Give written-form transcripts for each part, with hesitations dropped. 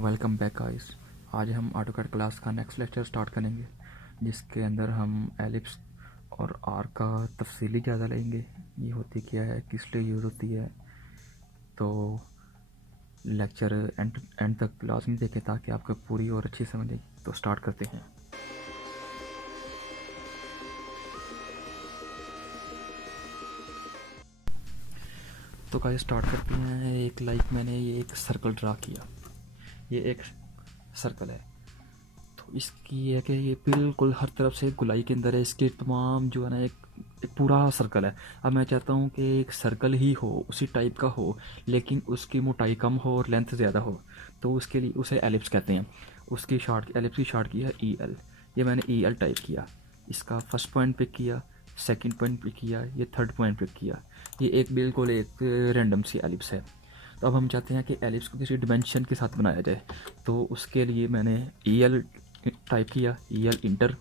Welcome back guys. आज हम AutoCAD class का नेक्स्ट लेक्चर स्टार्ट करेंगे, जिसके अंदर हम एलिप्स और आर का तफसीली ज़्यादा लेंगे। ये होती क्या है, किस लिए यूज़ होती है। तो लेक्चर एंड तक क्लास में देखें ताकि आपको पूरी और अच्छी समझ आए। तो स्टार्ट करते हैं। तो गाइस स्टार्ट करते हैं। मैंने ये एक सर्कल ड्रा किया। ये एक सर्कल है। तो इसकी ये है कि ये बिल्कुल हर तरफ से गुलाई के अंदर है। इसके तमाम जो है ना एक पूरा सर्कल है। अब मैं चाहता हूँ कि एक सर्कल ही हो, उसी टाइप का हो, लेकिन उसकी मोटाई कम हो और लेंथ ज़्यादा हो। तो उसके लिए उसे एलिप्स कहते हैं। उसकी शार्ट एलिप्स की शार्ट की है ई एल। ये मैंने ई एल टाइप किया। इसका फर्स्ट पॉइंट पिक किया, सेकंड पॉइंट पिक किया, ये थर्ड पॉइंट पिक किया। ये एक बिल्कुल एक रैंडम सी एलिप्स है। तो अब हम चाहते हैं कि एलिप्स को किसी डिमेंशन के साथ बनाया जाए। तो उसके लिए मैंने ई एल टाइप किया, E L inter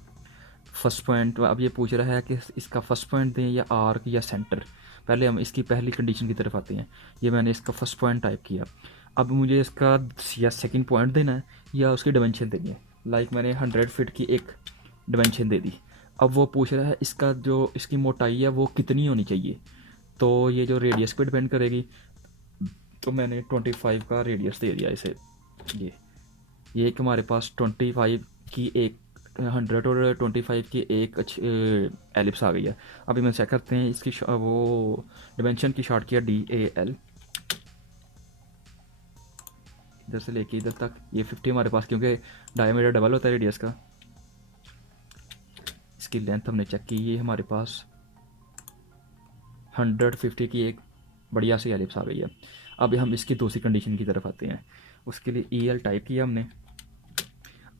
first point. अब ये पूछ रहा है कि इसका फर्स्ट पॉइंट दें या आर्क या सेंटर। पहले हम इसकी पहली कंडीशन की तरफ आते हैं। ये मैंने इसका फर्स्ट पॉइंट टाइप किया। अब मुझे इसका या सेकंड पॉइंट देना है या उसकी डिमेंशन देनी है। मैंने 100 फीट की एक डिमेंशन दे दी। अब वो पूछ रहा है इसका जो इसकी मोटाई है वो कितनी होनी चाहिए। तो ये जो रेडियस पे डिपेंड करेगी। तो मैंने 25 का रेडियस दे दिया इसे। ये एक हमारे पास 25 की एक 100 और 25 की एक अच्छी एलिप्स आ गई है। अभी मैं चेक करते हैं इसकी वो डिमेंशन की शार्ट किया डी ए एल, इधर से लेके इधर तक। ये 50 हमारे पास, क्योंकि डायमीटर डबल होता है रेडियस का। इसकी लेंथ हमने चेक की, ये हमारे पास 150 की एक बढ़िया सी एलिप्स आ गई है। अब हम इसकी दूसरी कंडीशन की तरफ आते हैं। उसके लिए ई एल टाइप किया हमने।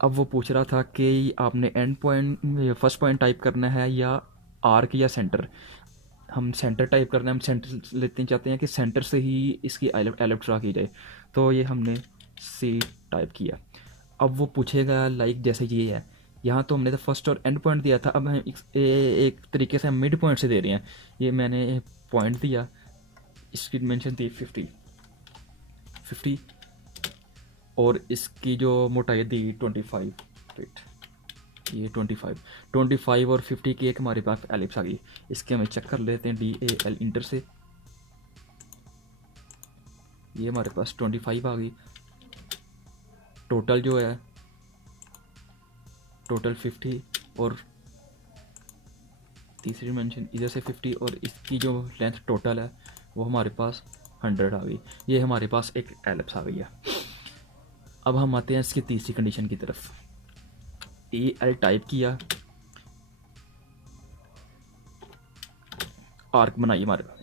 अब वो पूछ रहा था कि आपने and point first point type करना है या आर्क या सेंटर। हम सेंटर टाइप करना है, हम सेंटर लेते चाहते हैं कि सेंटर से ही इसकी एलिप्स ड्रा की जाए। तो ये हमने सी टाइप किया। अब वो पूछेगा जैसे ये है, यहाँ तो हमने तो फर्स्ट और एंड पॉइंट दिया था। अब हम एक तरीके से हम मिड पॉइंट से दे रहे हैं। ये मैंने पॉइंट दिया, इसकी डिमेंशन थी 50 और इसकी जो मोटाई दी 25 फीट। ये 25 और 50 की एक हमारे पास एलिप्स आ गई। इसके हमें चेक कर लेते हैं डी ए एल इंटर से। ये हमारे पास 25 आ गई। टोटल जो है टोटल 50 और तीसरी डिमेंशन इधर से 50 और इसकी जो लेंथ टोटल है वो हमारे पास 100 आ गई। ये हमारे पास एक एलिप्स आ गई है। अब हम आते हैं इसकी तीसरी कंडीशन की तरफ। ई एल टाइप किया, आर्क बनाई हमारे पास।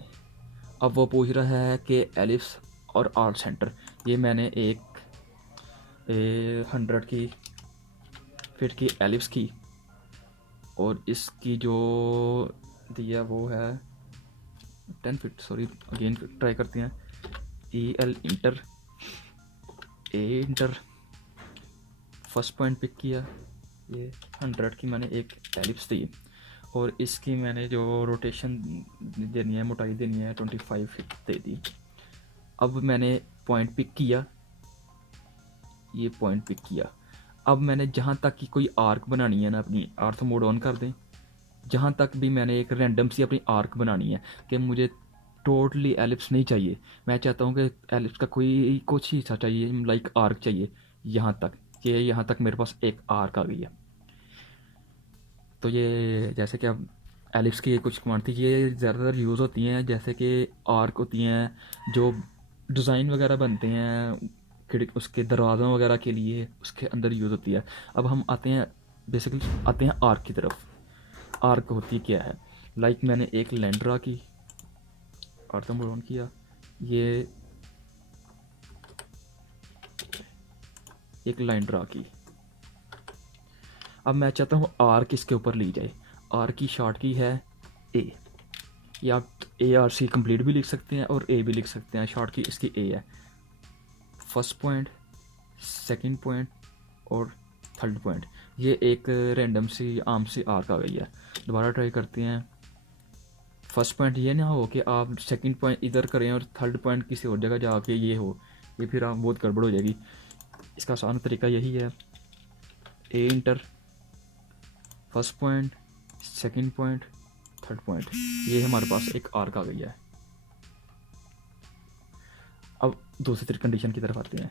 अब वो पूछ रहा है कि एलिप्स और आर्क सेंटर। ये मैंने एक 100 की फिट की एलिप्स की और इसकी जो दिया वो है 10 फीट। सॉरी, अगेन ट्राई करते हैं। ई एल इंटर, ए इंटर, फर्स्ट पॉइंट पिक किया। ये 100 की मैंने एक एलिप्स दी और इसकी मैंने जो रोटेशन देनी है, मोटाई देनी है 25 फीट दे दी। अब मैंने पॉइंट पिक किया, ये पॉइंट पिक किया। अब मैंने जहाँ तक की कोई आर्क बनानी है ना, अपनी आर्थ मोड ऑन कर दें। जहाँ तक भी मैंने एक रैंडम सी अपनी आर्क बनानी है कि मुझे टोटली एलिप्स नहीं चाहिए। मैं चाहता हूँ कि एलिप्स का कोई कुछ ही सा चाहिए, आर्क चाहिए। यहाँ तक कि यहाँ तक मेरे पास एक आर्क आ गई है। तो ये जैसे कि अब एलिप्स की कुछ कमांड थी, ये ज़्यादातर यूज़ होती हैं जैसे कि आर्क होती हैं जो डिज़ाइन वगैरह बनते हैं उसके दरवाज़ों वगैरह के लिए, उसके अंदर यूज़ होती है। अब हम आते हैं बेसिकली आते हैं आर्क की तरफ। आर्क होती क्या है, मैंने एक लाइन ड्रा की, अर्थ मोड ऑन किया। ये एक लाइन ड्रा की। अब मैं चाहता हूँ आर्क इसके ऊपर ली जाए। आर की शॉर्ट की है ए, या आप ए आर सी कंप्लीट भी लिख सकते हैं और ए भी लिख सकते हैं। शॉर्ट की इसकी ए है। फर्स्ट पॉइंट, सेकंड पॉइंट और थर्ड पॉइंट। ये एक रैंडम सी आम सी आर्क आ गई है। दोबारा ट्राई करते हैं। फर्स्ट पॉइंट ये ना हो कि आप सेकंड पॉइंट इधर करें और थर्ड पॉइंट किसी और जगह जाके ये हो, ये फिर आप बहुत गड़बड़ हो जाएगी। इसका आसान तरीका यही है, a enter, first point, second point, third point, ये हमारे पास एक आर्क आ गई है। अब दूसरी कंडीशन की तरफ आते हैं।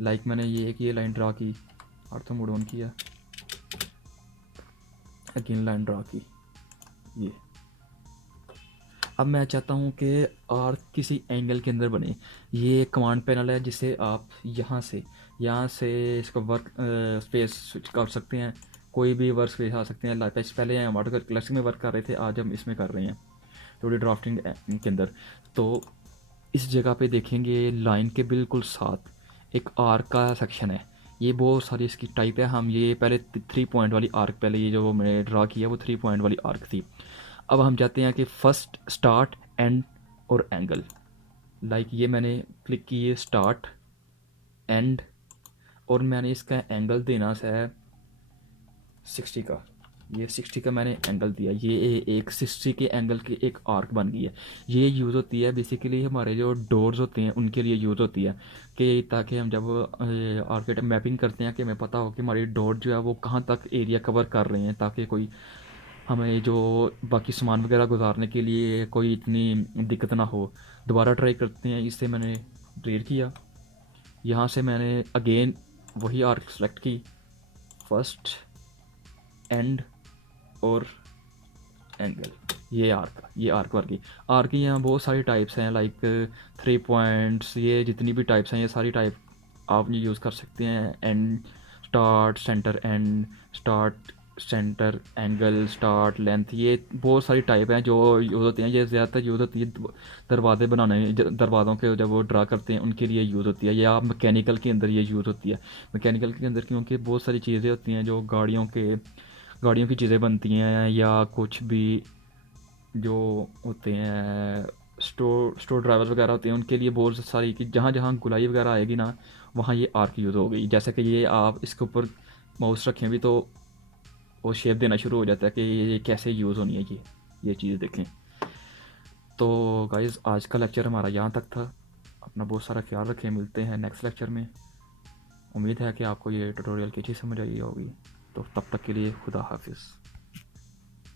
लाइक मैंने ये लाइन ड्रा की, ऑर्थो मोड ऑन किया, अगेन लाइन ड्रा की, ये। अब मैं चाहता हूँ कि आर्क किसी एंगल के अंदर बने। ये कमांड पैनल है जिसे आप यहाँ से इसका वर्क स्पेस स्विच कर सकते हैं, कोई भी वर्क स्पेस आ सकते हैं। लाइक पहले हम वाटर क्लस्टरिंग में वर्क कर रहे थे, आज हम इसमें कर रहे हैं थोड़ी ड्राफ्टिंग के अंदर। तो इस जगह पे देखेंगे लाइन के बिल्कुल साथ एक आर्क का सेक्शन है। ये बहुत सारी इसकी टाइप है। हम ये पहले 3 पॉइंट वाली आर्क, पहले ये जो मैंने ड्रा किया वो 3 पॉइंट वाली आर्क थी। अब हम चाहते हैं कि फर्स्ट, स्टार्ट, एंड और एंगल। लाइक ये मैंने क्लिक किए स्टार्ट, एंड, और मैंने इसका एंगल देना है 60 का। ये 60 का मैंने एंगल दिया। ये एक 60 के एंगल की एक आर्क बन गई है। ये यूज़ होती है बेसिकली हमारे जो डोर्स होते हैं उनके लिए यूज़ होती है, कि ताकि हम जब आर्किटेक्ट मैपिंग करते हैं कि हमें पता हो कि हमारी डोर जो है वो कहाँ तक एरिया कवर कर रहे हैं, ताकि कोई हमें जो बाकी सामान वगैरह गुजारने के लिए कोई इतनी दिक्कत ना हो। दोबारा ट्राई करते हैं। इससे मैंने क्लियर किया, यहाँ से मैंने अगेन वही आर्क सेलेक्ट की, फर्स्ट, एंड और एंगल। ये आर्क वर्क आर्क की यहाँ बहुत सारी टाइप्स हैं, लाइक 3 पॉइंट्स, ये जितनी भी टाइप्स हैं ये सारी टाइप आप ये यूज़ कर सकते हैं। And, start, centre, and, start, centre, angle, start, length, ये बहुत सारी टाइप हैं जो यूज़ होती हैं। ये ज़्यादातर यूज़ होती है दरवाजे बनाने, दरवाज़ों के जब वो ड्रा करते हैं उनके लिए यूज़ होती है, या मैकेनिकल के अंदर ये यूज़ होती है। मैकेनिकल के अंदर क्योंकि बहुत सारी चीज़ें होती हैं जो गाड़ियों की चीज़ें बनती हैं, या कुछ भी जो होते हैं स्टोर ड्राइवर वगैरह होते हैं, उनके लिए बहुत सारी कि जहाँ जहाँ गुलाई वगैरह आएगी ना वहाँ ये आर्क यूज़ हो गई। जैसे कि ये आप इसके ऊपर माउस रखें भी तो वो शेप देना शुरू हो जाता है कि ये कैसे यूज़ होनी है ये चीज़ देखें। तो गाइज़ आज का लेक्चर हमारा यहाँ तक था। अपना बहुत सारा ख्याल रखें, मिलते हैं नेक्स्ट लेक्चर में। उम्मीद है कि आपको ये ट्यूटोरियल की अच्छी समझ आई होगी। तो तब तक के लिए खुदा हाफिज़।